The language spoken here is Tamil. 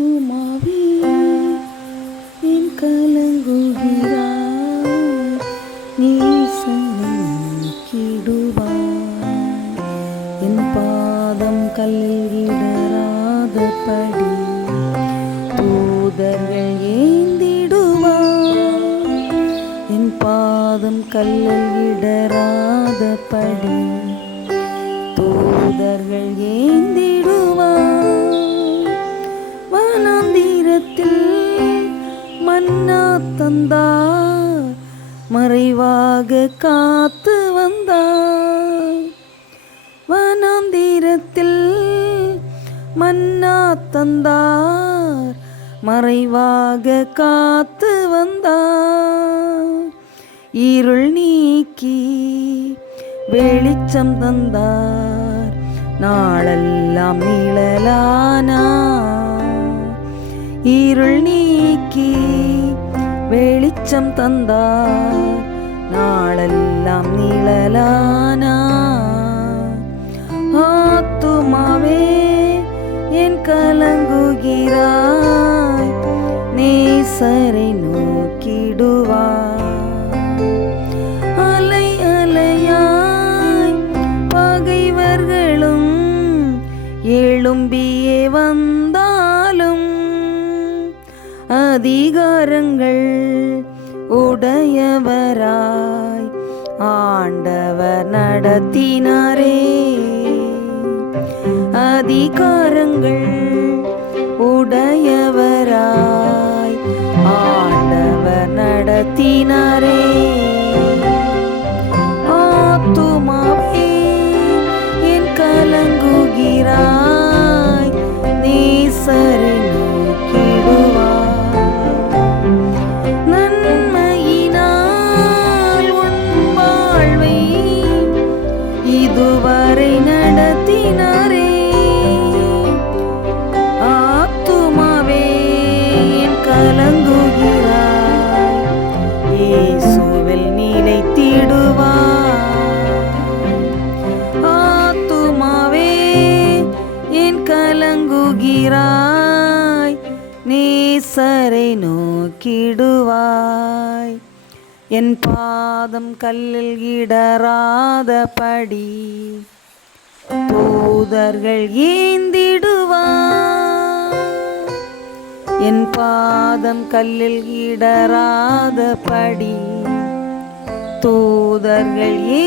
ஆத்துமாவே என் கலங்குகிறாய் நீசனை என் பாதம் கல்லில் இடராதபடி தூதர்கள் ஏந்திடுவாய். என் பாதம் கல்லில் இடராதபடி தூதர்கள் மன்னா தந்தார் மறைவாக காத்து வந்தார் வனாந்திரத்தில் மன்னா தந்தார் மறைவாக காத்து வந்தார் இருள் நீக்கி வெளிச்சம் தந்தார் நாளெல்லாம் நிழலானா இருள் நீக்கி வெளிச்சம் தந்தார். நாளெல்லாம் நிழலானா ஆத்துமாவே என் கலங்குகிறாய். நேசரை நோக்கிடுவாய். அலை அலையாய் பகைவர்களும் எழும்பியே வந்தாலும் அதிகாரங்கள் உடையவராய் ஆண்டவர் நடத்தினாரே. அதிகாரங்கள் உடையவராய் ஆண்டவர் நடத்தினாரே. ஆத்துமாவே என் கலங்குகிறார். கலங்குகிறாய் நேசரை நோக்கிடுவாய். என் பாதம் கல்லில் இடராதபடி தூதர்கள் ஏந்திடுவார் என் பாதம் கல்லில் இடராதபடி தூதர்கள் ஏ